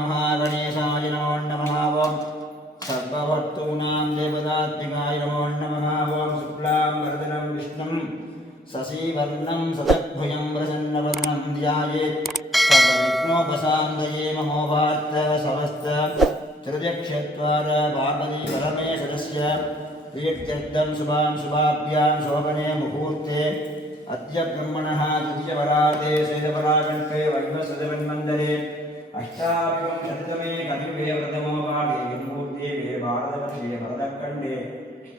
महागणेशाय नमो नमः। ओं सर्वभक्तूनां देवतात्मिकाय नमो नमः। ओं शुक्लांबरधरं विष्णुं शशिवर्णं शतद्भुजं प्रसन्नवदनं ध्यायेत् सर्वविघ्नोपशान्तये। ममोपार्थ समस्त चतुर्दक्षत्वार पार्वती परमेश्वरस्य प्रीत्यर्थं शुभाभ्यां शोभने मुहूर्ते अद्य ब्रह्मणः द्वितीयवराते शैलपराकण्ठे वैवस्वतमन्मन्दरे अष्टाविंशतितमे कलियुगे प्रथमोपाढे विमूर्ते भारतवर्षे भरतखण्डे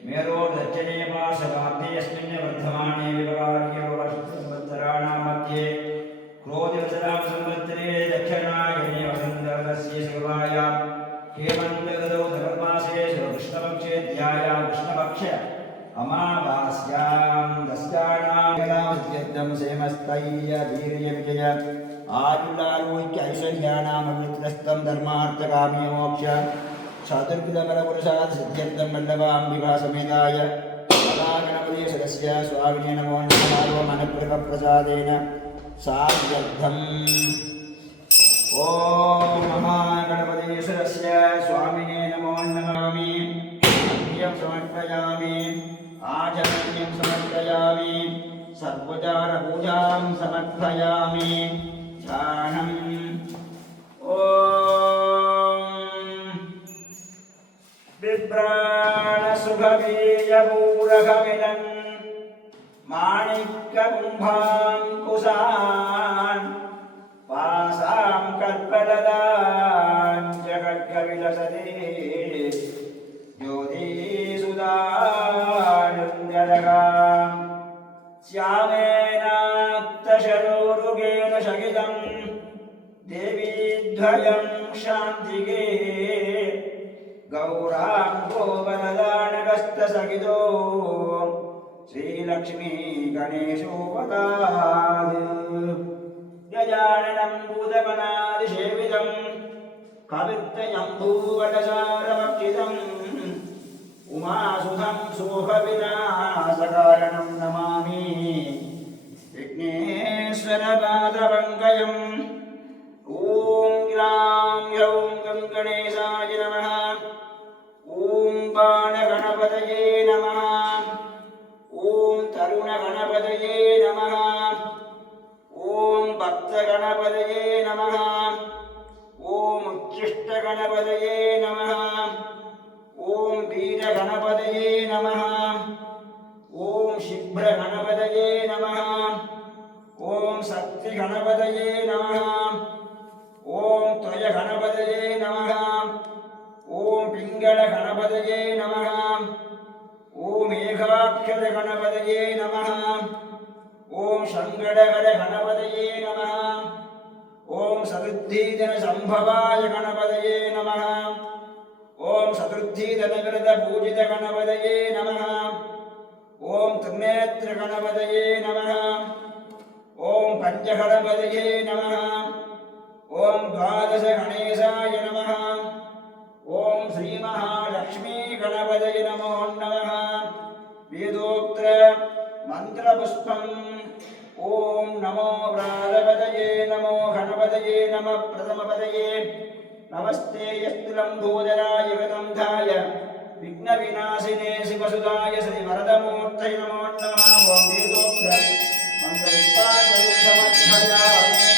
मेरोर्दक्षिणे पार्श्वभागे अस्मिन् वर्धमाने विवकार्यवत्सराणां मध्ये क्रोधवसरां संवत्सरे दक्षिणायने वसन्तऋतस्य शिवायां हेमन्तगतौ धर्मासे कृष्णपक्षे ध्यायां कृष्णपक्ष अमावास्यां दस्याणां सेमस्तैर्य वीर्य विजय आयुरारोग्य ऐश्वर्याणामवित्रस्तं धर्मार्थकाम्य मोक्ष चतुर्विधबलपुरुषार्थ सिद्ध्यर्थं वल्लभाम्बिका समेताय कलागणपति सदस्य स्वामिने नमो नमः। मनःप्रसादेन साध्यर्थम् ओम महागणपतीश्वरस्य स्वामिने नमो नमः। अर्घ्यं समर्पयामि आचमनीयं समर्पयामि सर्वोपचारपूजां समर्पयामि ध्यानम् ओम बिभ्राणसुखबीजपूरकमिदन् माणिक्यकुम्भाङ्कुशान् पासां कल्पलतां जगद्गविलसति ज्योतिसुधानन्दरगां श्यामेनाप्तशरोरुगेण शकितं देवीद्वयं शान्तिगे गौराङ्गोपलदानगस्तसहितो श्रीलक्ष्मी गणेशोपतात् गजाननं भूतगणादिसेवितं कवित्तजम्बूवटसारभक्षितम् उमासुधं शोकविनाशकारणं नमामि विघ्नेश्वरपादपङ्कजम्। ॐ ग्रां ह्रौं गं गणेशाय नमः। ॐ बाणगणपतये नमः। ॐ तरुणगणपतये नमः। ओम भक्तगणपतये नमः। ओम उच्छिष्टगणपतये नमः। ओम वीरगणपतये नमः। ओम शीघ्रगणपतये नमः। ओम शक्तिगणपतये नमः। ओम त्वयगणपतये नमः। ओम पिङ्गलगणपतये नमः। ओम एकाक्षरगणपतये नमः। ओम शंकरगण गणपतये नमः। ओम सदुद्धीधन संभवाय गणपतये नमः। ओम सदुद्धीधन विरद पूजित गणपतये नमः। ओम त्रिनेत्र गणपतये नमः। ओम पंचगणपतये नमः। ओम द्वादश गणेशाय नमः। ओम श्री महालक्ष्मी गणपतये नमो नमः। वेदोक्त मंत्रपुष्पम् ओम नमो प्राणपतये नमो गणपतये नमः प्रथमपतये नमस्ते यस्तु लंबोदराय गतंधाय विघ्नविनाशिने शिवसुताय श्रीवरदमूर्तये नमो नमः। ओम वेदोक्त मंत्रपुष्पाणि समर्पयामि।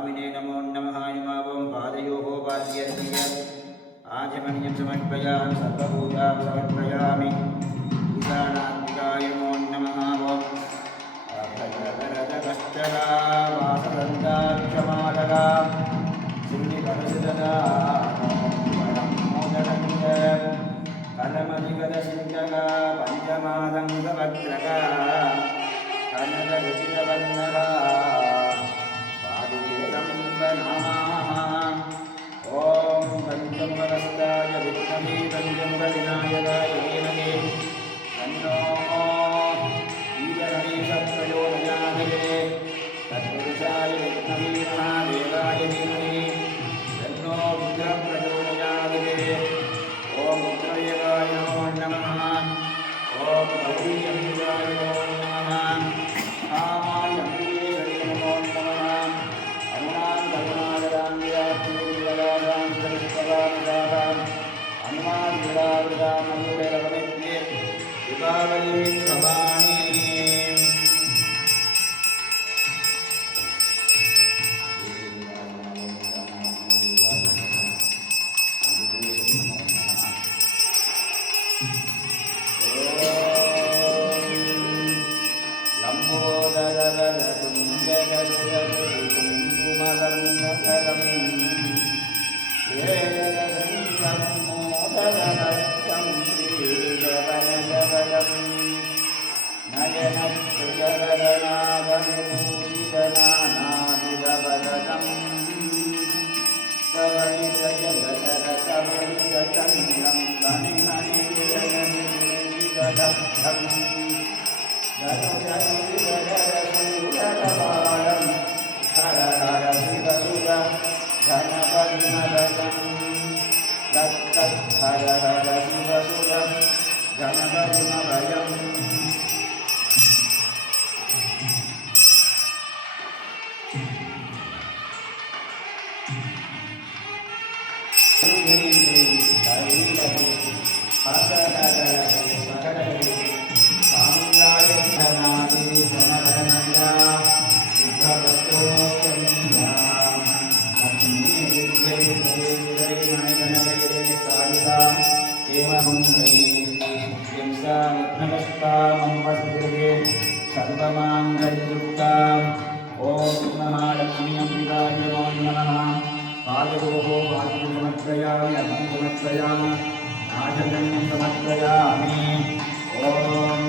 स्वामिने नमो नमः इमावं पादयोः पाद्यर्पय आचमनीयं समर्पयामि सर्वभूतां समर्पयामि ईशानात्मिकाय नमो नमः वं अभयवरदकष्टका वासदन्ताक्षमालका सिंहिकलशददा मोदकञ्च कलमधिगदसिञ्चका पञ्चमादङ्गवक्त्रका कनकरुचिरवन्नका ओम पंचमवरस्ताय विद्महे पंचमुखविनायकाय धीमहि तन्नो ईशगणेशप्रचोदयात् तत्पुरुषाय विद्महे महादेवाय धीमहि तन्नो विग्रहप्रचोदयात् ओम रुद्रदेवाय नमो नमः ओम गौरीअम्बिकाय नमो नमः कामाय अम्बिके नमो नमः Hasta ममस्ते सर्वमाङ्गल्ययुक्ताम् ॐ महालक्ष्मी अम्बिकाय नमो नमः पादयोः पाद्यं समर्पयामि अर्घ्यं समर्पयामि आचमनीयं समर्पयामि ॐ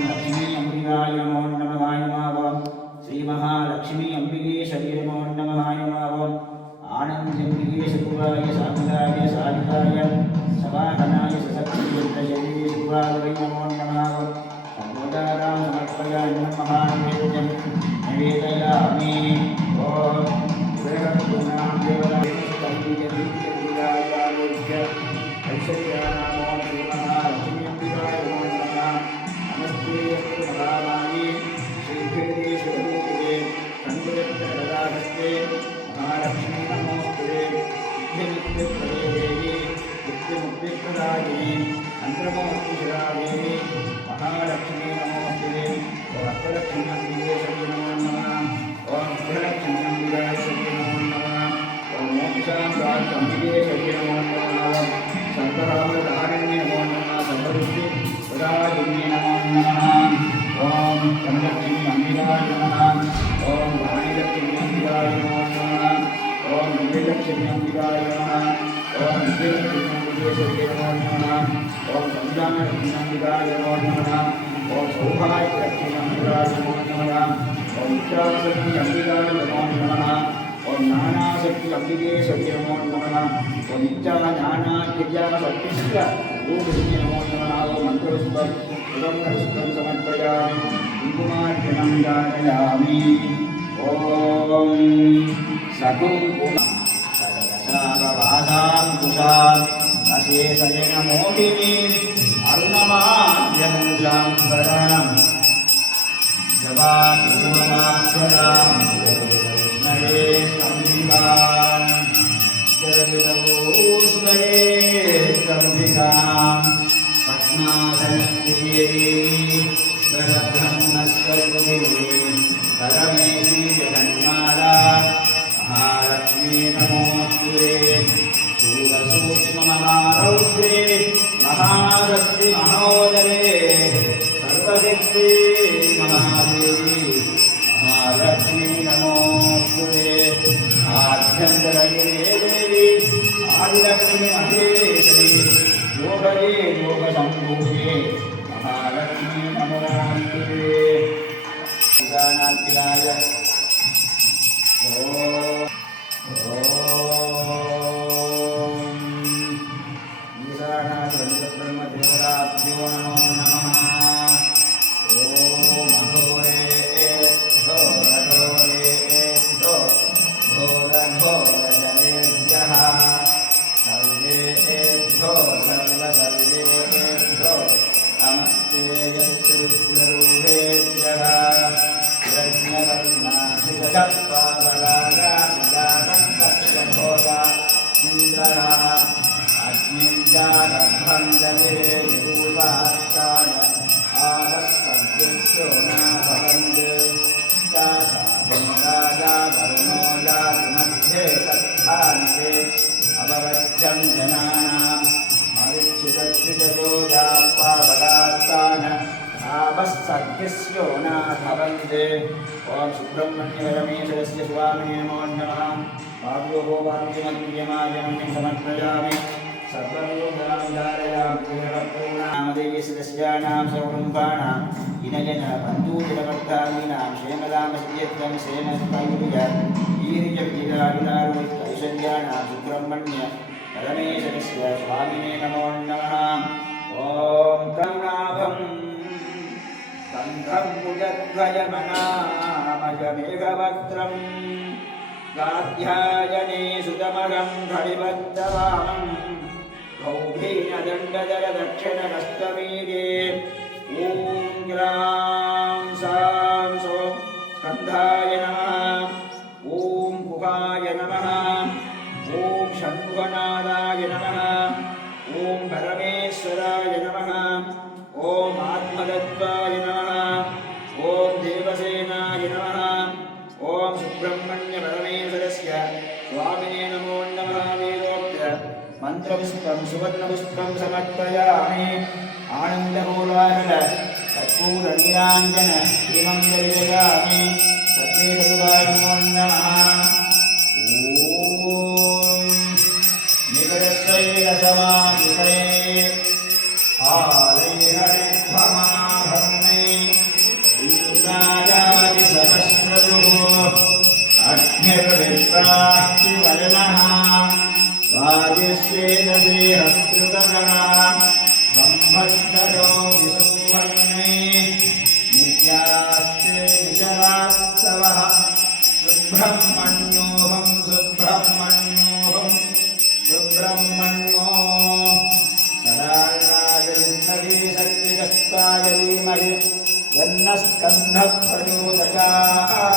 लक्ष्मी अम्बिकाय नमो नमः श्रीमहालक्ष्मी अम्बिकेश्वरी नमो नमः आनन्दम्बिके शकुवाय साकुलाय सारिकाय सवाहनाय सशक्तियुक्तशरीरे शिवाय नमो नमः सर्वदारां समर्पयामि महानैवेद्यं निवेदयामि ॐ देवगुणां देवताय ऐश्वर्यानामो श्रीमहालक्ष्मी अम्बिकाय नमो नमः नमस्ते महामाये श्रीभृते शिवरूपिणे कण्डुरत्नगदाहस्ते महालक्ष्मी नमोस्तुते नित्यनित्यप्रदे देवी नित्यमुक्तिप्रदायिनी मन्त्रमोक्तिशिरादेवी महालक्ष्मी नमोस्तुते ॐ अष्टलक्ष्मी अम्बिकेश्वरी नमो नमः ॐ अष्टलक्ष्मी अम्बिकाश्वरी नमो नमः ॐ मोक्षाम्बात् अम्बिकेश्वरी नमो नमः सर्वरामदारिण्ये नमो नमः सर्वऋषि प्रदायिनी नमो नमः ॐ धनलक्ष्मी अम्बिकाय नमः ॐ वाणीलक्ष्मी अम्बिकाय नमो नमः ॐ विजयलक्ष्मी अम्बिकाय नमः ॐ विजयलक्ष्मी अम्बिकेश्वरी नमो नमः ॐ संजानलक्ष्मी अम्बिकाय नमो नमः ॐ सौभाग्यलक्ष्मी अम्बिकाय नमो नमः ॐ इच्छाशक्ति अम्बिकाय नमो नमः ॐ ज्ञानाशक्ति अम्बिकेश्वरी नमो नमः ॐ इच्छा ज्ञाना क्रिया शक्तिश्च रूपिणी नमो नमः ॐ मन्त्रपुष्पं सुगन्धपुष्पं समर्पयामि कुङ्कुमार्चनं कारयामि ॐ सकुङ्कुमशतदशाववासां कुशाम् अशेषजनमोहिनीम् अरुणमाद्यमुजाम्बराम् जवाकुसुममास्वराम् जगविष्णवे स्तम्भिकाम् जगविदवोस्मये स्तम्भिकाम् पद्मासनस्थिते परब्रह्मस्वरूपिणी परमेशी जगन्माता महालक्ष्मी नमोस्तुते शूलसूक्ष्ममहारौद्रे महाशक्ति महोदरे सर्वशक्ति महादेवी महालक्ष्मी नमोस्तुते आभ्यन्तरगिरे देवी आदिलक्ष्मी महेश्वरी योगये योगसम्भूते महालक्ष्मी नमोस्तुते ईशानात्मिकाय ईशानाय ब्रह्मदेवताभ्यो नमो नमः ॐ अघोरेभ्यो घोरघोरजनेभ्यः सर्वेभ्यो सर्वसर्वेभ्यो नमस्ते यत्रुद्ररूपेभ्यः यज्ञरत्नाशिखपावलागाघोरा इन्द्रः अग्निञ्जारभन्दने निरूपास्ताय आवस्सद्यस्यो न भवन्ते राजा वरुणो जातिमध्ये सत्तानिते अववज्यं जनानाम् मरिच्युतच्युतयोजापावलास्तान आवस्सद्यस्यो न भवन्ते ॐ सुब्रह्मण्यरमेश्वरस्य स्वामिने नमो नमः भाव्योः वाक्यमद्रियमायमन्यं समर्पयामि सर्वलोकान्धारयामपूर्णपूर्णामदेयसदस्यानां सौरम्भाणाम् इनयन बन्धूजनवर्तानीनां क्षेमदामस्यत्वं क्षेमस्तैर्य वीर्यविजिताविदारोहितैश्वर्याणां सुब्रह्मण्य परमेश्वरस्य स्वामिने नमो नमः ॐ करुणाभं कन्धं भुजद्वयमनामयमेघवक्त्रं गाध्यायने सुतमगं घटिबद्धवामं गौभीनदण्डदलदक्षिणहस्तमीरे ॐ ग्रां सां सौं स्कन्धाय नमः ॐ गुहाय नमः ॐ षण्मुखनादाय नमः ॐ परमेश्वराय नमः ॐ आत्मदत्ताय नमः ॐ देवसेनाय नमः ॐ सुब्रह्मण्यपरमेश्वरस्य स्वामिने नमो नमः वेदोक्त मन्त्रपुष्पं सुवर्णपुष्पं समर्पयामि आनन्दकोलाहल कर्पूरनीराञ्जन दीपं दर्शयामि सर्वे सर्वाणो नमः ॐ निकटस्वैरसमायुते आलयहरिध्वमाभर्णे इंद्रायादिसहस्रयुः अग्निर्विप्राह्तिवर्णः वायुस्वेदसे हस्तुतगणः ब्रह्मद्धरो विसुम्भन्ने नित्यास्ते निशरास्तवः सुब्रह्मण्योऽहं सुब्रह्मण्योऽहं सुब्रह्मण्यो तदाय विद्महे शक्तिकस्ताय धीमहि तन्नः प्रचोदयात्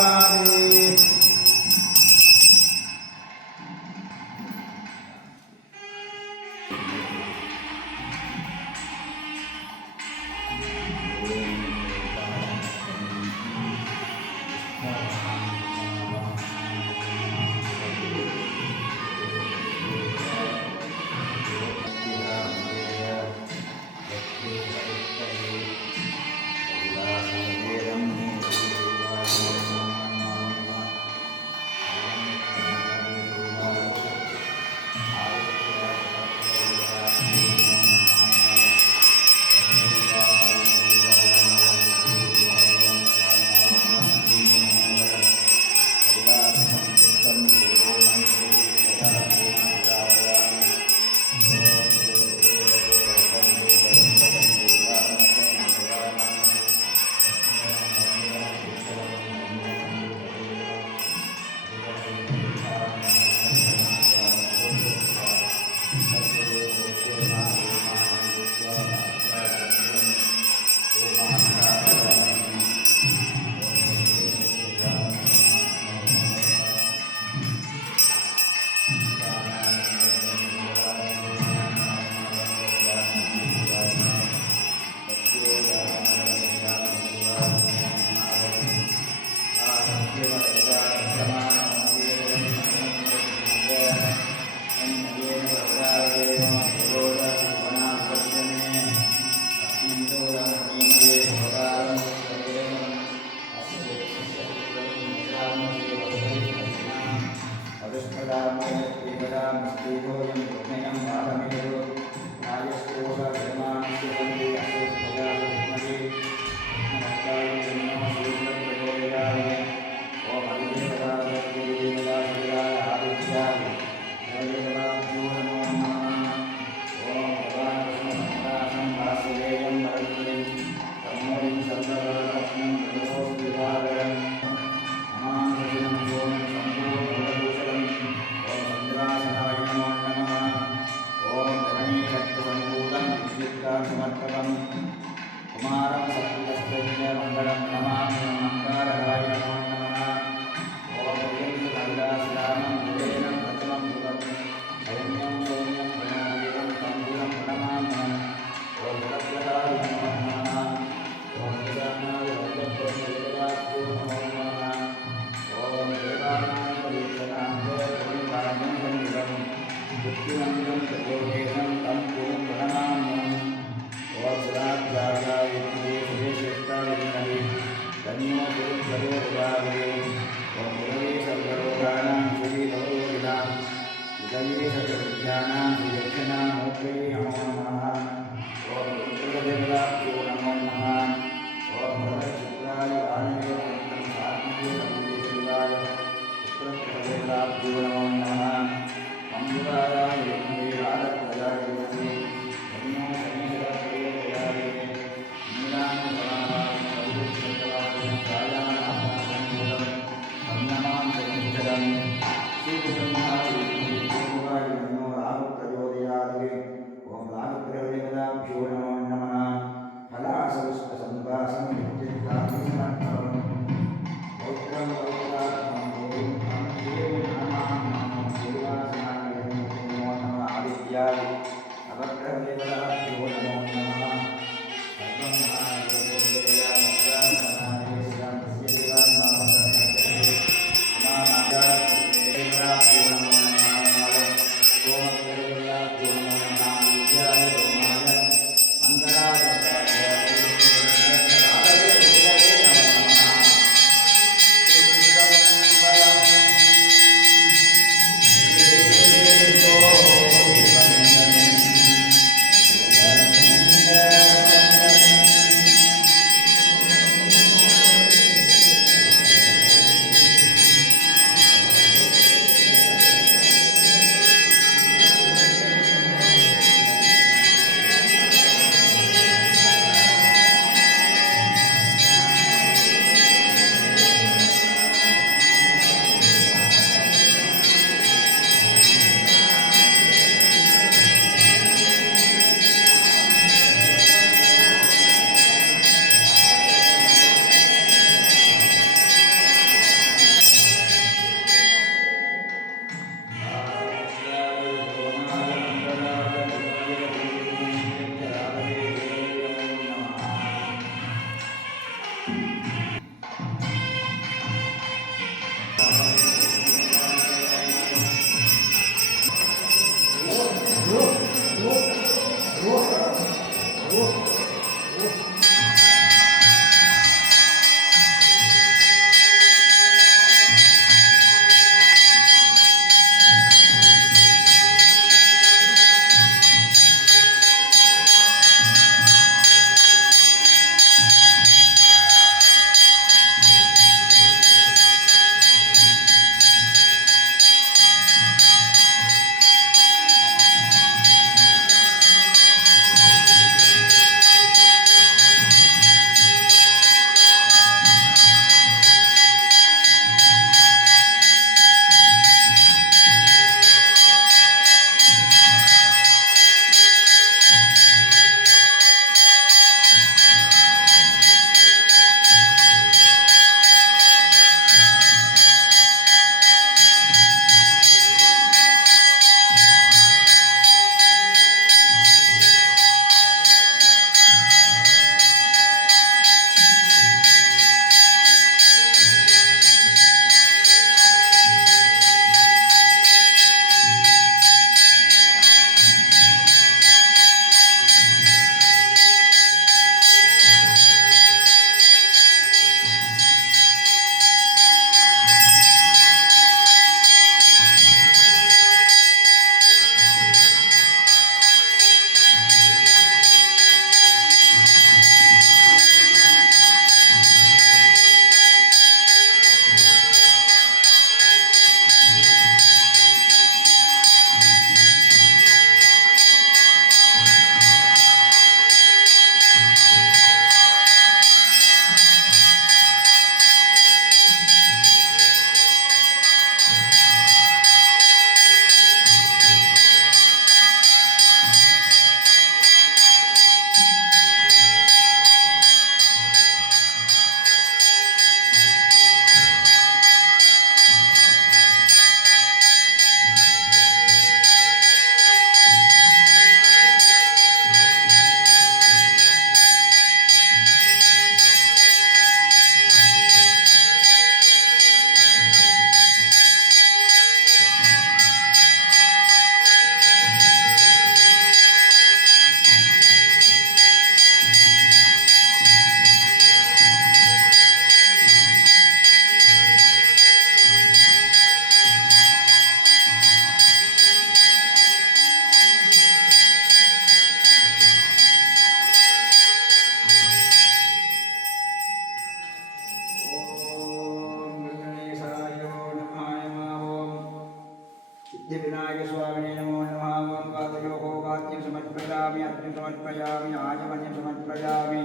सिद्धिविनायक स्वामिने नमो नमः। ओम पादयोः वाक्यं समर्पयामि, अर्घ्यं समर्पयामि, आचमनीयं समर्पयामि।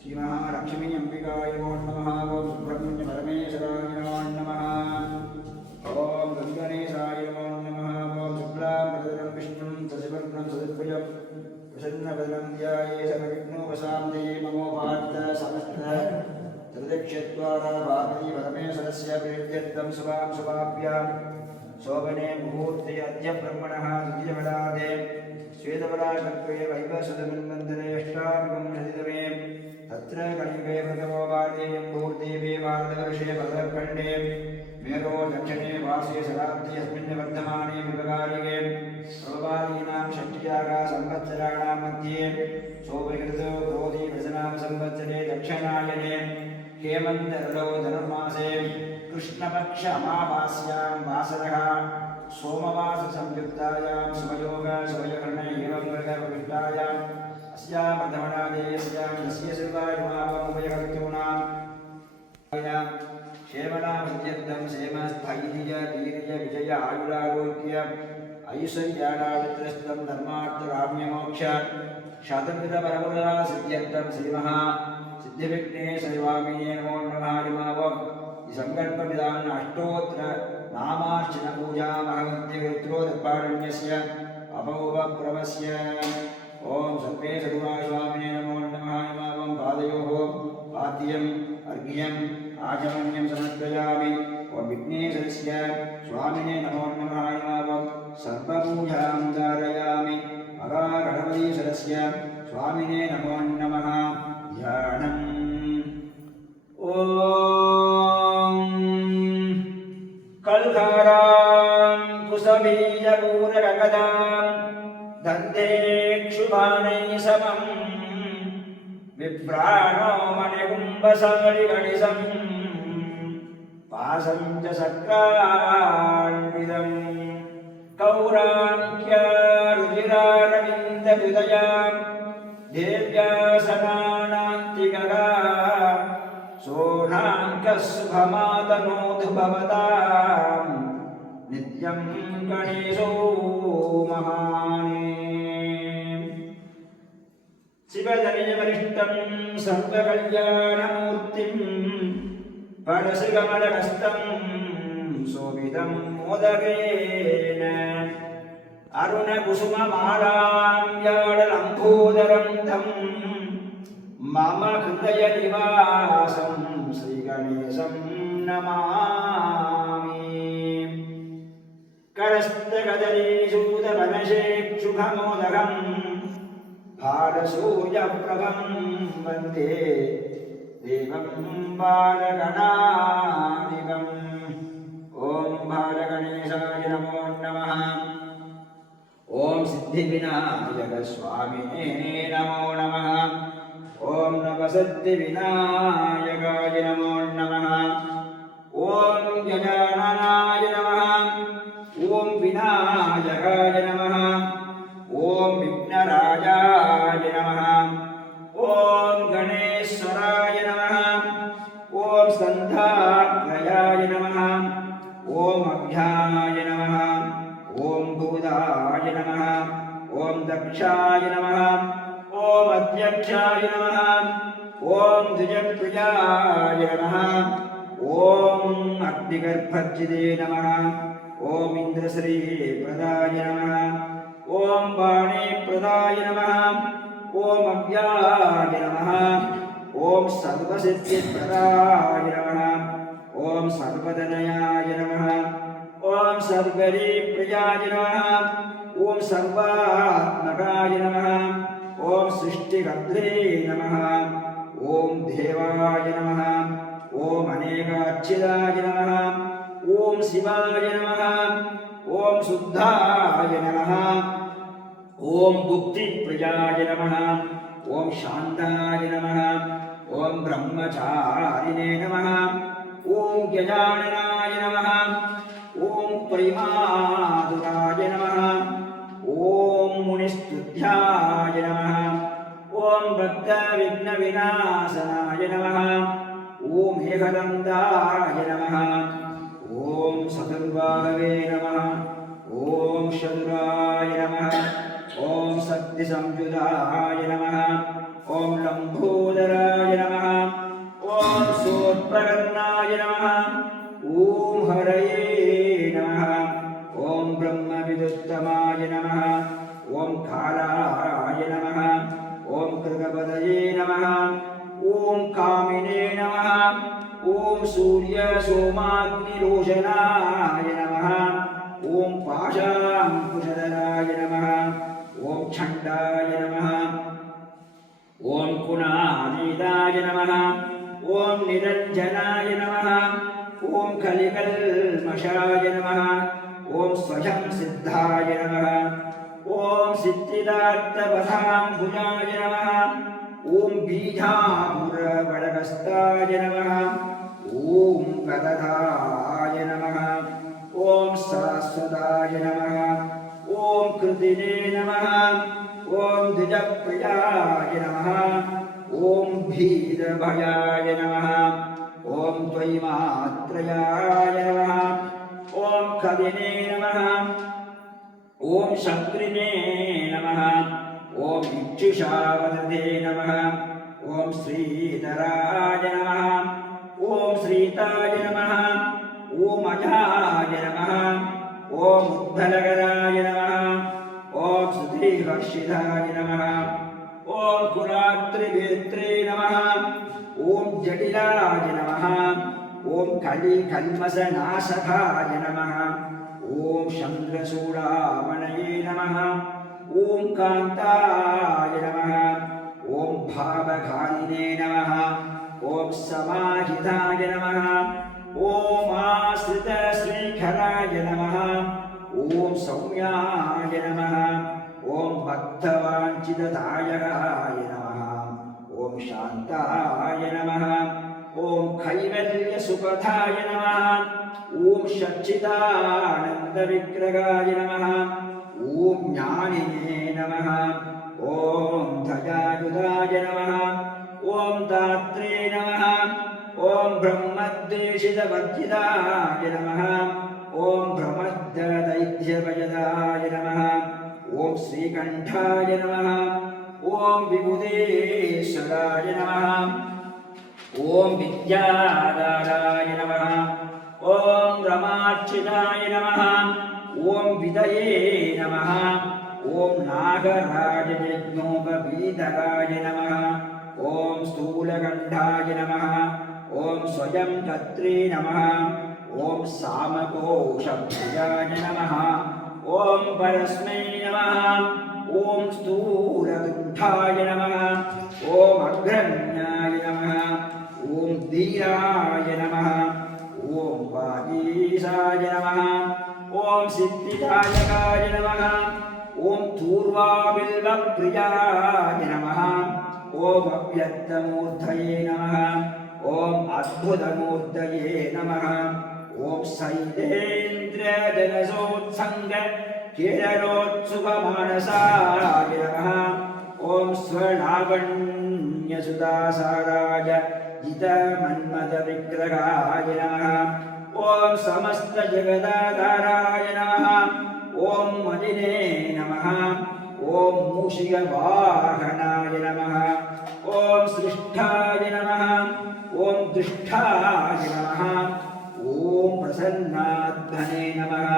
श्रीमहालक्ष्मी अंबिकाय नमो नमः। ओम सुब्रह्मण्य परमेश्वराय नमो नमः। ओम गंगणेशाय नमो नमः। ओम शुक्लांबरधरं विष्णुं शशिवर्णं चतुर्भुजं प्रसन्नवदनं ध्याये सर्वविघ्नोपशान्तये। नमो पार्थ समस्त त्रिदक्षद्वारा पार्वती परमेश्वरस्य प्रीत्यर्थं शुभां शुभाभ्यां शोभने मुहूर्ते अद्य ब्रह्मणः द्वितीयवलादे श्वेतवलाकल्पे वैवस्वतमन्वन्तरे अष्टाभिकंशतितमे तत्र कलियुगे प्रथमो वार्धेयं मुहूर्ते भारतवर्षे भरतखण्डे मेरो दक्षिणे वासे शताब्दी अस्मिन् वर्धमाने विभगारिके प्रभवादीनां षष्ट्याः संवत्सराणां मध्ये शोभकृत क्रोधी प्रजनाम संवत्सरे दक्षिणायने हेमंत ऋतौ धनुर्मासे कृष्णपक्ष अमावास्यां वासरः सोमवास संयुक्तायां शुभयोग शुभकर्ण एवं वर्गविष्टायाम् अस्यां प्रथमनादेयस्यां यस्य सर्वायुमावमुभयकर्तॄणां क्षेमनां सिद्ध्यर्थं क्षेमस्थैर्य वीर्य विजय आयुरारोग्य ऐश्वर्याणावित्रस्तं धर्मार्थकाम्यमोक्ष शतकृतपरमुदा सिद्ध्यर्थं श्रीमहा सिद्धिविघ्नेश्वरस्वामिने नमो नमः। संकल्पविधान अष्टोत्तर नामार्चन पूजा महन्त्यरुद्रोदर्पारण्यस्य अभौवप्रवस्य। ओम सर्वे सर्वास्वामिने नमो नमः। ओम पादयोः पाद्यम् अर्घ्यम् आचमनीयं समर्पयामि। ओम विघ्नेश्वरस्य स्वामिने नमो नमः। ओम सर्वपूजां धारयामि। महागणपतीश्वरस्य स्वामिने नमो नमः। ध्यानम् ओम कल्धारां कुसबीजपूरकगदां दन्तेक्षुबाणैः समं विभ्राणो मणिकुम्भसारिगणिसं पासं च शक्रान्वितं कौराङ्क्यारुचिरारविन्दहृदयां देव्यासनानान्तिकगा सोनाङ्कशुभमातनोतु भवतां नित्यं गणेशो महाने। शिवजनिजवरिष्ठं सर्वकल्याणमूर्तिं परशुकमलहस्तं शोभितं मोदकेन अरुणकुसुममालां व्याळलम्बोदरं तं मम हृदयनिवासं श्रीगणेशं नमामि। करस्तकदलीसूदवनशेक्षुभमोदकं भालसूर्यप्रभं वन्दे देवं बालगणाधिपम्। ॐ बालगणेशाय नमो नमः। ॐ सिद्धिविनायकस्वामिने नमो नमः। ओम नवसिद्धिविनायकाय नमो नमः। ओम गजाननाय नमः। ओम विनायकाय नमः। ओम विघ्नराजाय नमः। ओम गणेश्वराय नमः। ओम स्कन्धाग्रयाय नमः। ओम अभ्याय नमः। ओम भूताय नमः। ओम दक्षाय नमः। ओम अध्यक्षाय नमः। ओम द्विजप्रियाय नमः। ओम अग्निगर्भज्जिते नमः। ओम इंद्रश्रीप्रदाय नमः। ओम वाणीप्रदाय नमः। ओम अव्याय नमः। ओम सर्वसिद्धिप्रदाय नमः। ओम सर्वधनयाय नमः। ओम सर्वरीप्रियाय नमः। ओम सर्वात्मकाय नमः। ओम सृष्टिकर्त्रे नमः। ओम देवाय नमः। ओम अनेकाच्युताय नमः। ओम शिवाय नमः। ओम शुद्धाय नमः। ओम बुद्धिप्रियाय नमः। ओम शान्ताय नमः। ओम ब्रह्मचारिणे नमः। ओम गजाननाय नमः। ओम परिमादुराय नमः। ओम मुनिस्तुत्याय नमः। ओम भक्तविघ्नविनाशनाय नमः। ओम एकदन्ताय नमः। ओम सतर्वाहवे नमः। शतुराय नमः ॐ शक्तिसंयुधाय नमः ॐ लम्बोदराय नमः ॐ सोत्प्रकर्णाय नमः ॐ हरये नमः ॐ ब्रह्मविदुत्तमाय नमः ॐ कालाय नमः ॐ कृतपदये नमः ॐ कामिने नमः ॐ सूर्यसोमाग्निरोशनाय नमः ॐ पाशाङ्कुशधराय नमः ॐ छण्डाय नमः ॐ कुणातीताय नमः ॐ निरञ्जनाय नमः ॐ कलिकल्मषाय नमः ॐ स्वयं सिद्धाय नमः ॐ सिद्धिदार्थपथाम्बुजाय नमः ॐ बीजापुरवरगस्ताय नमः ॐ गदधाय नमः ॐ शाश्वताय नमः ॐ कृतिने नमः ॐ द्विजप्रियाय नमः ॐ भीरभयाय नमः ॐ द्वैमात्रयाय नमः ॐ कविने नमः ॐ शक्रिणे नमः ॐ इक्षुषावदते नमः ॐ श्रीधराय नमः ॐ श्रीताय नमः ॐ अजाय नमः ॐ उद्धलकराय नमः ॐ श्रुतिहर्षिताय नमः ॐ कुलात्रिवेत्रे नमः ॐ जटिलाय नमः ॐ कलिकल्मषनाशकाय नमः ॐ चन्द्रचूडामणये नमः ॐ कान्ताय नमः ॐ भावकारिणे नमः ॐ समाहिताय नमः ॐ आश्रितश्रीखराय नमः ॐ सौम्याय नमः ॐ भक्तवाञ्छितदायकाय नमः ॐ शान्ताय नमः ॐ कैवल्यसुखदाय नमः ॐ सच्चिदानन्दविग्रहाय नमः ॐ ज्ञानिने नमः ॐ दयायुधाय नमः ॐ दात्रे नमः ॐ ब्रह्मद्वेषितवर्जिताय नमः ॐ ब्रह्मद्दैत्यभयदाय नमः ॐ श्रीकण्ठाय नमः ॐ विबुधेश्वराय नमः ॐ विद्याधाराय नमः ॐ रमार्चिताय नमः ॐ विदये नमः ॐ नागराजयज्ञोपवीतराय नमः ॐ स्थूलकण्ठाय नमः ॐ स्वयं कत्रे नमः ॐ सामकोशप्रियाय नमः ॐ परस्मै नमः ॐ स्थूलकण्ठाय नमः ॐ अग्रण्याय नमः ॐ धीराय नमः ॐ वागीशाय नमः ॐ सिद्धिदायकाय नमः ॐ पूर्वाबिल्वप्रियाय नमः ॐ अव्यक्तमूर्धये नमः ॐ अद्भुतमूर्तये नमः ॐ शैलेन्द्रजनसोत्सङ्ग केरलोत्सुकमानसाय नमः ॐ स्वर्णावण्यसुदासाराय जितमन्मथविग्रहाय नमः ॐ समस्तजगदाधाराय नमः ॐ मदिने नमः ॐ मूषिकवाहनाय नमः ॐ सृष्टाय नमः ॐ दुष्टाय नमः ॐ प्रसन्नात्मने नमः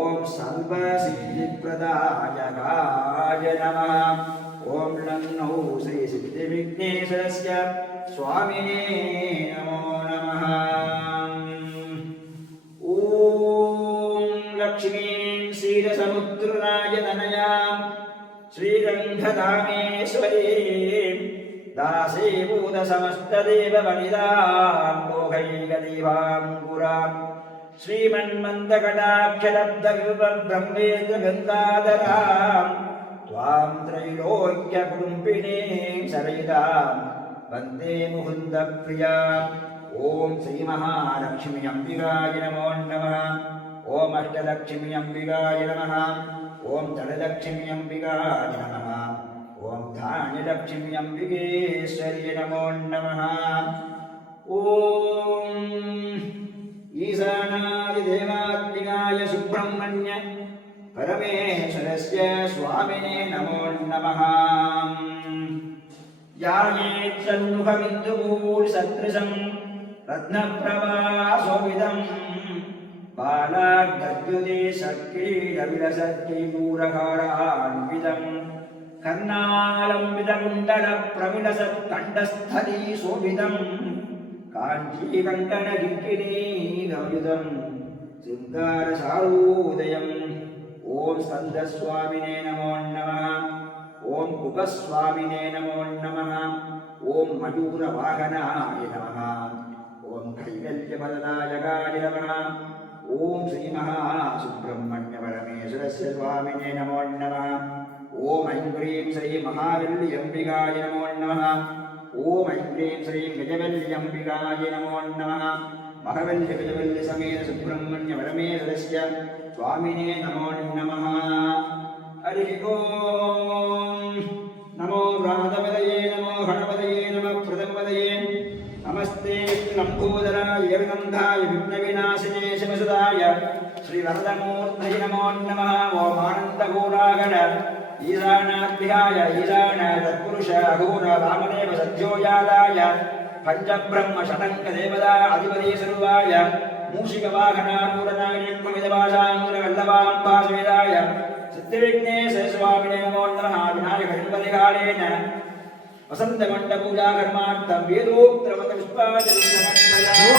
ॐ सर्वसिद्धिप्रदायकाय नमः ॐ लग्नौ श्रीसिद्धिविघ्नेश्वरस्य स्वामिने नमो नमः ॐ लक्ष्मीं क्षीरसमुद्रराजतनयां श्रीरङ्गधामेश्वरीं दासीभूतसमस्तदेववनितां लोकैकदीपाङ्कुरां श्रीमन्मन्दकटाक्षलब्धविभ्रह्मेन्द्रगन्गाधरां त्वां त्रैलोक्यकुटुम्बिनीं सरितां वन्दे मुकुन्दप्रियाम् ॐ श्रीमहालक्ष्मी अम्बिकाय नमो नमः ॐ अष्टलक्ष्मी अम्बिकाय नमः ॐ धनलक्ष्मी अम्बिकाय नमः ॐ धान्यलक्ष्मी अम्बिकेश्वर्यै नमो नमः ॐ ईशानादिदेवात्मिकाय सुब्रह्मण्य परमेश्वरस्य स्वामिने नमो नमः। यायेत्सन्मुखमिन्दुभूरिसदृशं रत्नप्रभासोभिदं बालाद्गद्युते सत्किरीटविलसत्किरीटहारान्वितं कर्णालम्बितकुण्डलप्रविलसत्कण्ठस्थली शोभितं काञ्चीकण्ठनकिङ्किणीगमयुतं शृङ्गारसारोदयम्। ॐ स्कन्दस्वामिने नमो नमः। ॐ कुकस्वामिने नमो नमः। ॐ मयूरवाहनाय नमः। ॐ कैवल्यपददायकाय नमः। ॐ श्रीमहासुब्रह्मण्यपरमेश्वरस्य स्वामिने नमो नमः। ॐ ऐं ह्रीं श्री महावल्ल्यम्बिकाय नमो नमः। ॐ ऐं ह्रीं श्रीं गजवल्ल्यम्बिकाय नमो नमः। महवल्यगजवल्ल्यसमेत सुब्रह्मण्यपरमेश्वरस्य स्वामिने नमो नमः। हरिः ॐ। नमो व्रातपदये नमो गणपतये नमः प्रथमपदये नमस्ते लम्बोदराय जगन्धाय विघ्नविनाशिने शिवसुताय श्रीवरदमूर्तये नमो नमः। ॐ आनन्दघोरागण ईशानाध्याय ईशान तत्पुरुष अघोर वामदेव सद्योजाताय पंचब्रह्म षटङ्कदेवता अधिपति सर्वाय मूषिकवाहनारूढनायकमिदभाषामूलवल्लभाम्बासवेदाय सिद्धिविघ्नेश स्वामिने नमो नमः। विनायकगणपतिकालेन वसन्तमण्डपूजाकर्मार्थं वेदोक्तमतपुष्पाञ्जलिं समर्पयामि।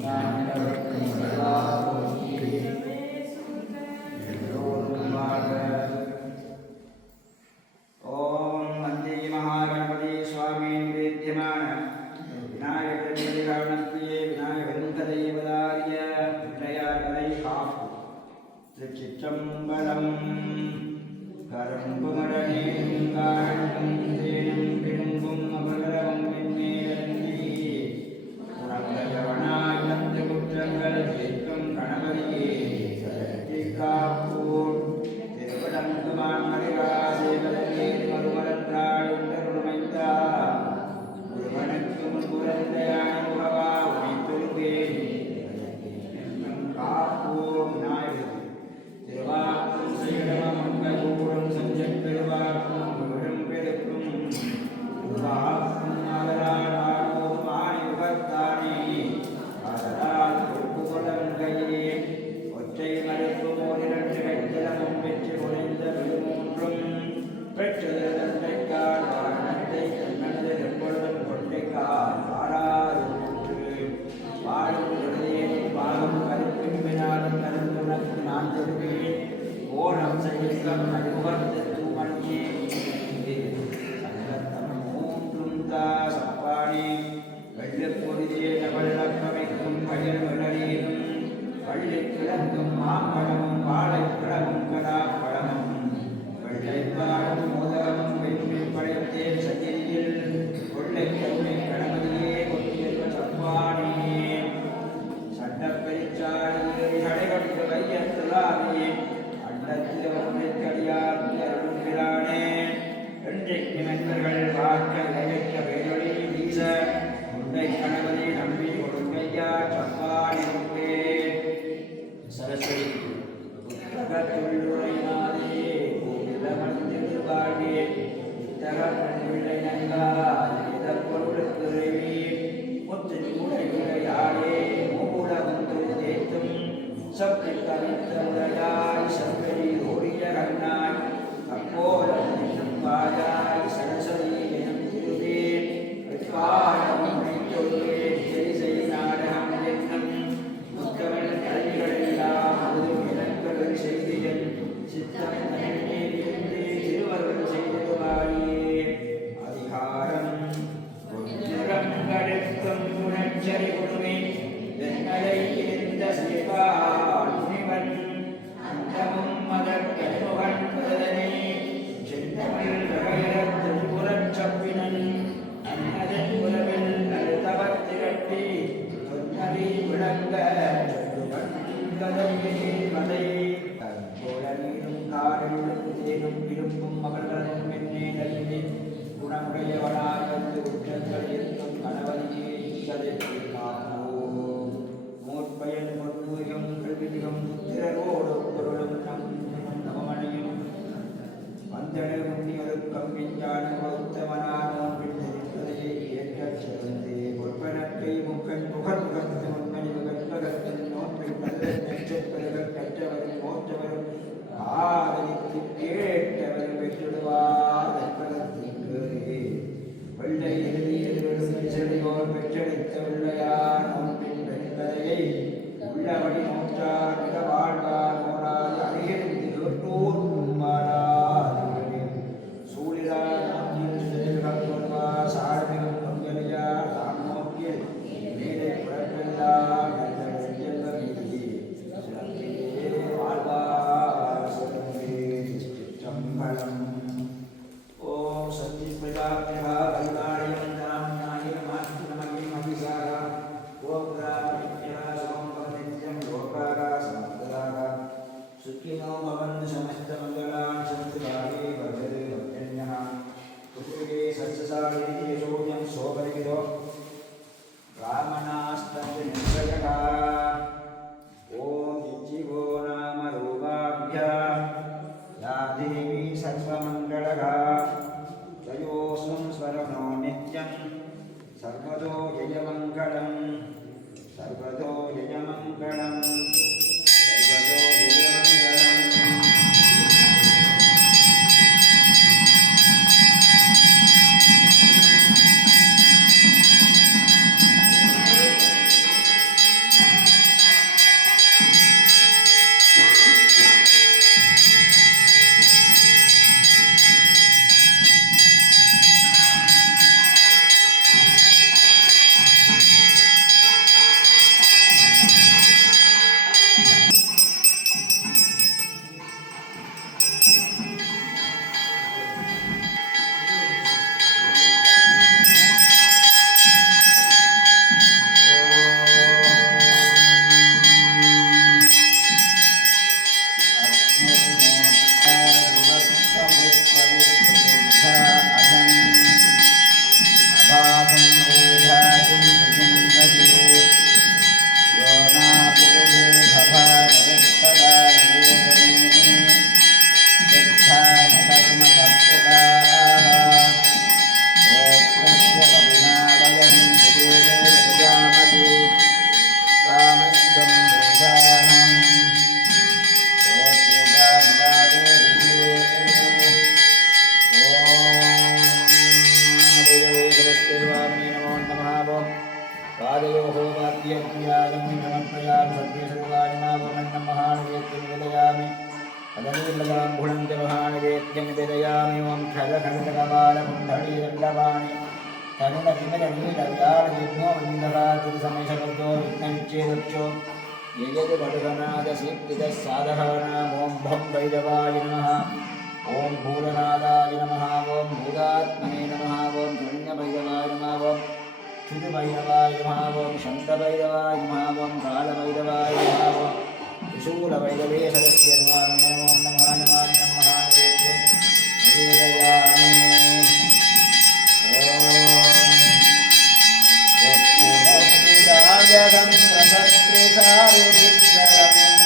ஞானவர்க்கும் சதா போற்றி. எல்லோரும் வாழ்க. ஓம் வந்தே மகாகணபதி சுவாமி வித்யமான விநாயகர் காரணத்தியே விநாயகரும் கதைவதாரிய பிள்ளையார் கதை காப்பு. திருச்சிற்றம்பலம். கரும்புமடனேயும் காரண்டும் தேனும் விரும்பும் அமரவும் வெண்மேலந்தி உணர்ந்தவனாய் வந்து குற்றங்கள் கேட்கும் கணபதியே சரத்தை காப்போர். திருவடங்குமான் மறிவாசேவதே மறுமலன்றாள் உண்டருமைத்தா ஒருவனுக்கு முன்புறந்தையான உறவா உமைத்தொழுவேன் காப்போர். விநாயகர் திருவாக்கும் சீடமம் மங்கூரும் சஞ்சன் பெருவாக்கும் விழும் பெருக்கும் உருவாக்கும் மலராடாகும் மாணி உகத்தானே அதனால் பொறுப்புகொடன் கையே ஒற்றை மறுப்பும் ஓரிரண்டு கைத்தலமும் வெற்றி குறைந்த விழுமூன்றும் பெற்றது தந்தைக்கால் வாரணத்தை தன்னது எப்பொழுதும் கொண்டைக்கால் வாராது வாழும் விடுதேனும் பாலும் கருப்பினாலும் கருந்துணக்கு நான் தருவேன் ஓணம் செய்யம் நடுமுகத்து தூமணியே சங்கத்தம் மூன்றும் தா சப்பானே வெள்ளப் பொழுதே நவழப்பமைக்கும் பயிர் விளரேனும் பள்ளி கிழங்கும் மாம்பழமும் வாழைப்பழமும் கடாப்பழமும் வெள்ளைப்பாடும் மோதகமும் வெண்மை படைத்தேன் சகிரியில் கொள்ளை கருணை கணபதியே கொத்தியல்வ சப்பானே சட்டப்பெரிச்சாரியை கடைகட்டு வையத்துலாமே அண்டத்தில் ஒன்றை கடியாக்கி அருளும் பிரானே. என்றைக்கு நண்பர்கள் பார்க்க இழைக்க வேலொளி வீச உண்டை கணபதி நம்பி கொடுங்கையா சப்பானே. சரஸ்வதி புத்தகத்துள்ளுரையாதே கோவிலமர்ந்திரு வாழ்வே இத்தக பிள்ளை நங்கா இத பொருளுக்கு இறைவி முத்திரி உடையாளே மூலகம் தேத்தும் சப்தி கவித்தருடையாய் செவ்வெளி ஓடிய கண்ணாய் அப்போலம் என்னும் வாயாய் சரஸ்வதி எனும் திருவே வெட்காரம் மெய்த்தொழுவே தெரிசை நாடகம் என்னும் முத்தமிழ் கல்விகளெல்லாம் அதுவும் இலக்கங்கள் செய்தியன் சித்தம் நன்மையிலிருந்து திருவருள் செய்திடுவாயே. அதிகாரம் ஒன்றுரங்களுக்கும் குணச்சரி கொடுமே வெண்ணலை இருந்த சிவாள் முனிவன் அந்தமும் மதக்கண்முகன் பதனே செந்தமிழ் வகையிடத்தில் புறச்சப்பினன் அன்னதன் உறவில் நல்தவத் திரட்டி தொன்னறி விளங்க கதையே மலை போல நீரும் காரலும் தேனும் இருப்பும் மகள்களும் மென்னே நல்வி குணமுடையவனாக வந்து உற்றங்கள் இருக்கும் கணவதியே கதைக்கு காப்போம். மூற்பயன் பொன்னுயம் கல்விதிகம் புத்திரரோடு பொருளும் நவமணியும் வந்தட முன்னியொருக்கம் விஞ்ஞான பௌத்தமனானோ பின்னறிக்கதையை ஏற்றச் சிறந்தே பொற்பனக்கை முக்கன் புகழ் முகத்து முன்மணிவு கற்பகத்தின் நோற்றில் நல்ல நெற்றப்பெருக கற்றவரும் மோற்றவரும் ஆதரித்து கேட்டவரும் பெற்றிடுவார் கற்பகத்திற்கு வெள்ளை எழுதியவரும் செழிவோர் பெற்றெடுத்த வெள்ளையார் நோன்பின் வெண்கதையை உள்ளபடி நோற்றார் மிக வாழ்வார் நோராது அருகிருந்து நோட்டூர் முன்மாறார் சூழிலார் கொள்வார் சாரமிகும் பொங்கலியார் தாம் நோக்கில் மேலே புறப்பெல்லாம் நல்ல செல்வம் வாழ்வார் ओम भम भैरवाय नमः ओम भूतनादाय नमः ओम भूतात्मने नमः ओम शून्यभैरवाय नमः ओम क्षुतिभैरवाय नमः ओम शन्तभैरवाय नमः ओम कालभैरवाय नमः ओम त्रिशूलभैरवे सदस्य स्वामिने नमो नमः नमः नमः निवेदयामि ओम प्रसत्रिसारुदित्रम्